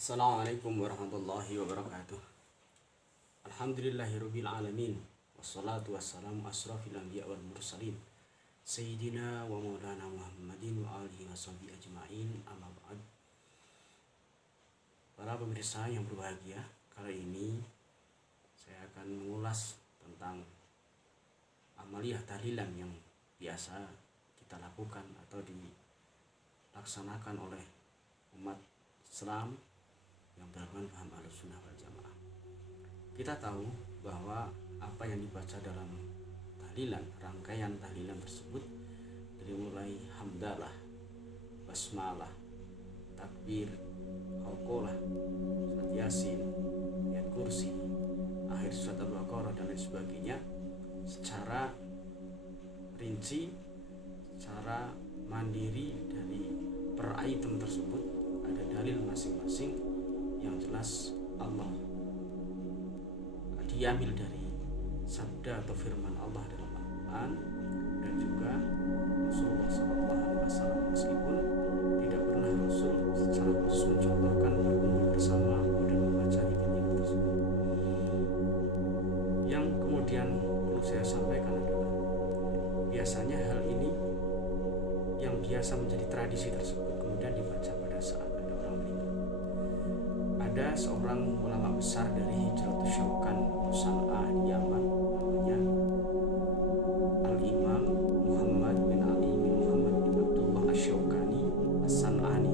Assalamualaikum warahmatullahi wabarakatuh. Alhamdulillahirabbil alamin. Wassalatu wassalamu asrafil anbiya wal mursalin. Sayyidina wa maulana Muhammadin wa alihi washabihi ajma'in. Amma ba'd. Para pemirsa yang berbahagia, kali ini saya akan mengulas tentang amaliyah tahlilan yang biasa kita lakukan atau dilaksanakan oleh umat Islam yang beragama paham Ahlussunnah wal Jamaah. Kita tahu bahwa apa yang dibaca dalam tahlilan, rangkaian tahlilan tersebut dari mulai hamdalah, basmalah, takbir, qalqalah, surat yasin, ayat kursi, akhir surat Al-Baqarah dan lain sebagainya secara rinci, secara mandiri dari per item tersebut ada dalil masing-masing yang jelas Allah diambil dari sabda atau firman Allah dalam Al-Quran dan juga Rasulullah SAW, meskipun tidak pernah Rasul secara khusus mencontohkan berkumpul bersama dan membaca zikir tersebut. Yang kemudian perlu saya sampaikan adalah biasanya hal ini yang biasa menjadi tradisi tersebut kemudian dibaca pada saat ada orang meninggal. Ada seorang ulama besar dari Hijratus Syaukan atau San'a di Yaman, namanya Al-Imam Muhammad bin Ali bin Muhammad bin Abdullah Asy-Syaukani As-San'ani,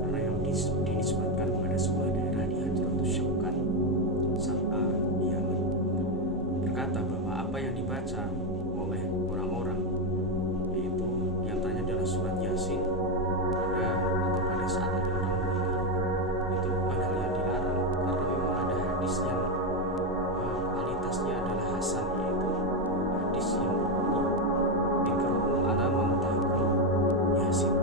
karena yang dinisbatkan kepada sebuah daerah di Hijratus Syaukan San'a di Yaman, berkata bahwa apa yang dibaca oleh orang-orang yaitu diantaranya adalah surat Yasin pada saat ada orang meninggal, itu bukan hal yang dilarang karena memang ada hadis yang kualitasnya adalah hasan, yaitu hadis yang berbunyi iqra'u ala mautakum Yasin,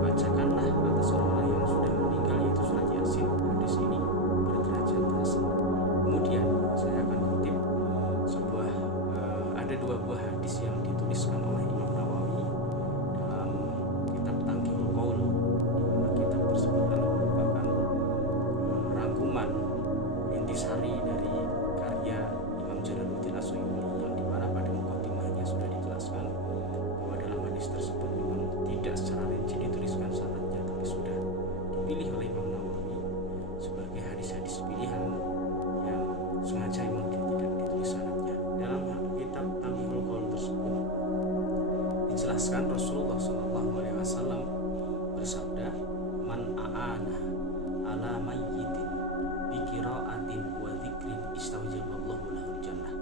bacakanlah atas orang yang sudah meninggal yaitu surat Yasin. Hadis ini berderajat hasan. Kemudian saya akan kutip ada dua buah hadis yang dituliskan oleh Imam Nawawi dalam kitab Tanqihul Qaul, di mana kitab tersebut adalah merupakan rangkuman intisari dari karya Imam Jalaluddin As-Suyuti, yang dimana pada muqaddimahnya sudah dijelaskan bahwa dalam hadis tersebut memang tidak secara rinci dituliskan syaratnya, tapi sudah dipilih oleh Imam Nawawi sebagai hadis-hadis pilihan yang sengaja memang tidak ditulis syaratnya. Dalam kitab Tanqihul Qaul tersebut dijelaskan Rasulullah SAW bersabda, man a'ana ala mayyitin bi qira'atin wa dzikrin istaujaballahu lahul jannah.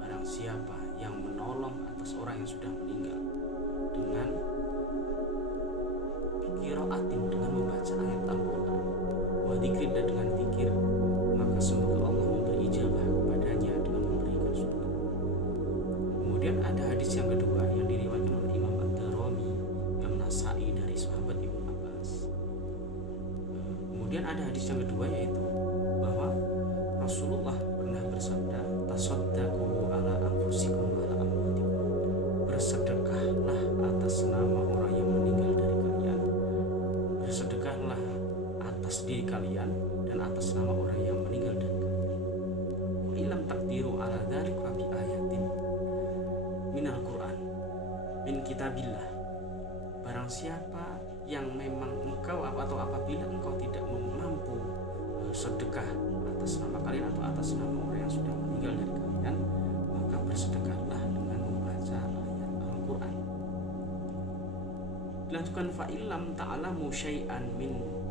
Barang siapa yang menolong atas orang yang sudah meninggal dengan qira'atin, dengan membaca ayat Al-Qur'an, wa dzikrin, dan dengan zikir, maka semoga Allah memberi ijabah kepadanya dengan memberikan surga. Kemudian ada hadis yang kedua yang diriwayatkan oleh Imam Ad-Darimi, Imam Nasa'i dari sahabat Ibnu Abbas. Kemudian ada hadis yang kedua yaitu bahwa Rasulullah pernah bersabda, tasaddaqu ala anfusikum wa ala amwatikum, bersedekahlah atas nama orang yang meninggal dari kalian, bersedekahlah atas diri kalian dan atas nama orang yang meninggal dari kalian. Wa illam taqdiru ala dzalika bi ayatin minal Qur'an min kitabillah. Barang siapa yang memang engkau atau apabila engkau tidak mampu sedekah atas nama kalian atau atas nama orang yang sudah meninggal dari kalian, maka bersedekahlah dengan membaca ayat Al-Qur'an. Dilanjutkan, fa illam ta'lamu syai'an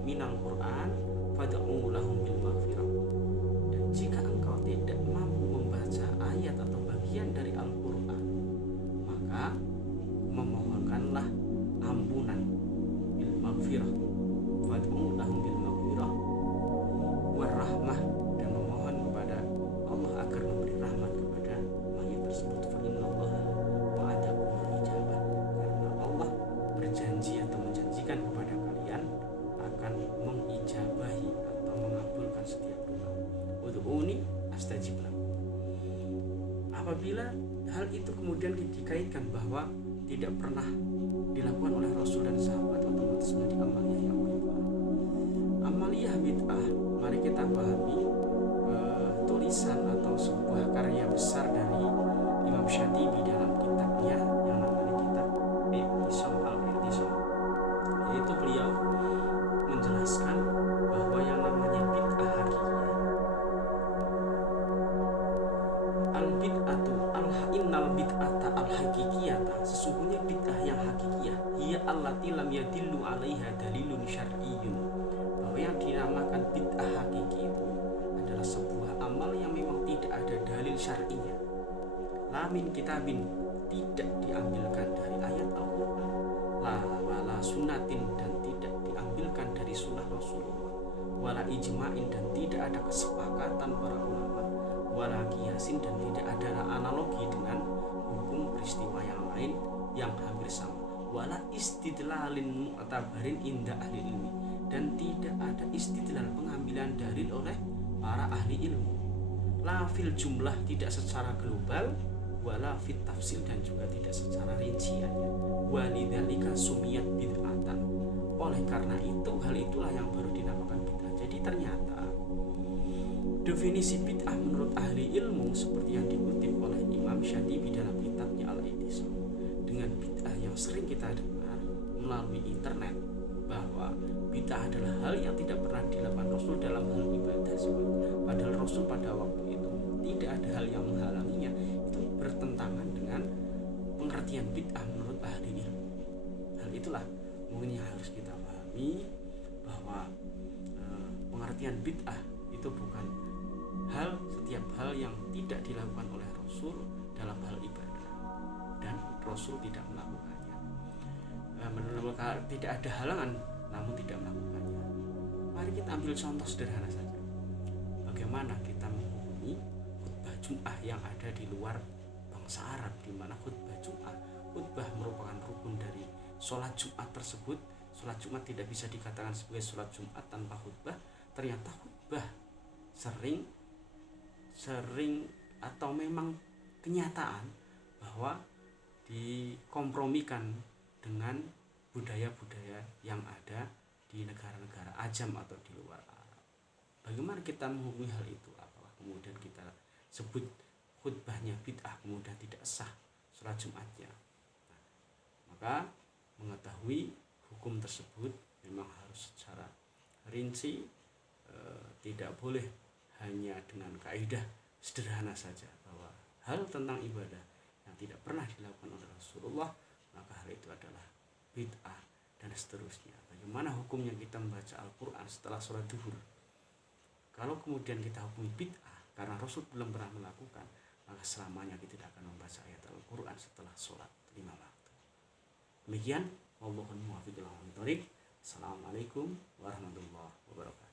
minal Qur'an fad'u lahum bil maghfirah. Dan jika engkau tidak mampu membaca ayat atau bagian dari Al-Qur'an, maka memohonkanlah ampunan bil maghfirah, fad'u lahum bil maghfirah war rahmah, dan memohon kepada Allah agar memberi rahmat kepada mayit tersebut. Fa innallaha wa'adakum al-ijabah, karena Allah berjanji atau menjanjikan kepada kalian akan mengijabahi atau mengabulkan setiap doa. Ud'uni astajib lakum. Apabila hal itu kemudian dikaitkan bahwa tidak pernah dilakukan oleh Rasul dan sahabat, otomatis menjadi amaliyah yang bid'ah, mari kita pahami tulisan atau sebuah karya besar dari Imam Syatibi dalam kitabnya yang namanya kitab I'tisam al-I'tisam, yaitu beliau menjelaskan bahwa yang namanya bid'ah hakikiyah, al-bid'atu innal bid'ata al-hakikiyata, sesungguhnya bid'ah yang hakikiyah, hiya allati lam yadillu 'alaiha dalilun syar'iyyun, bahwa yang dinamakan bid'ah hakiki itu adalah sebuah amal yang memang tidak ada dalil syar'inya, la min kitabin, tidak diambilkan dari ayat Al-Qur'an, la wala sunnatin, dan tidak diambilkan dari sunnah Rasulullah, wala ijma'in, dan tidak ada kesepakatan para ulama, wala kiyasin, dan tidak ada analogi dengan hukum peristiwa yang lain yang hampir sama, wala istidlalin mu'tabarin inda ahli ilmi, dan tidak ada istidlal, pengambilan dalil oleh para ahli ilmu, la fil jumlah, tidak secara global, wala fit tafsil, dan juga tidak secara rinciannya, walidzalika sumiyat bid'atan, oleh karena itu hal itulah yang baru dinamakan bid'ah. Jadi ternyata definisi bid'ah menurut ahli ilmu seperti yang dikutip oleh Imam Syatibi dalam kitabnya Al-I'tisam, dengan bid'ah yang sering kita dengar melalui internet, bahwa bid'ah adalah hal yang tidak pernah dilakukan Rasul dalam hal ibadah, padahal Rasul pada waktu itu tidak ada hal yang menghalanginya, itu bertentangan dengan pengertian bid'ah menurut ahli ilmu. Hal itulah mungkin yang harus kita pahami, bahwa pengertian bid'ah itu bukan setiap hal yang tidak dilakukan oleh Rasul dalam hal ibadah dan Rasul tidak melakukannya. Tidak ada halangan namun tidak melakukannya. Mari kita ambil contoh sederhana saja. Bagaimana kita menghukumi khutbah Jum'ah yang ada di luar bangsa Arab, di mana khutbah merupakan rukun dari sholat Jumat tersebut. Sholat Jumat tidak bisa dikatakan sebagai sholat Jumat tanpa khutbah. Ternyata khutbah sering atau memang kenyataan bahwa dikompromikan dengan budaya-budaya yang ada di negara-negara ajam atau di luar Arab. Bagaimana kita menghukumi hal itu? Apakah kemudian kita sebut khutbahnya bid'ah kemudian tidak sah sholat Jumatnya? Maka mengetahui hukum tersebut memang harus secara rinci, tidak boleh hanya dengan kaidah sederhana saja bahwa hal tentang ibadah yang tidak pernah dilakukan oleh Rasulullah maka hal itu adalah bid'ah dan seterusnya. Bagaimana hukumnya kita membaca Al-Quran setelah sholat duhur? Kalau kemudian kita hukumi bid'ah karena Rasul belum pernah melakukan, maka selamanya kita tidak akan membaca ayat Al-Quran setelah sholat 5 waktu. Demikian, wallahul muwaffiq ila aqwamit thoriq. Assalamualaikum warahmatullahi wabarakatuh.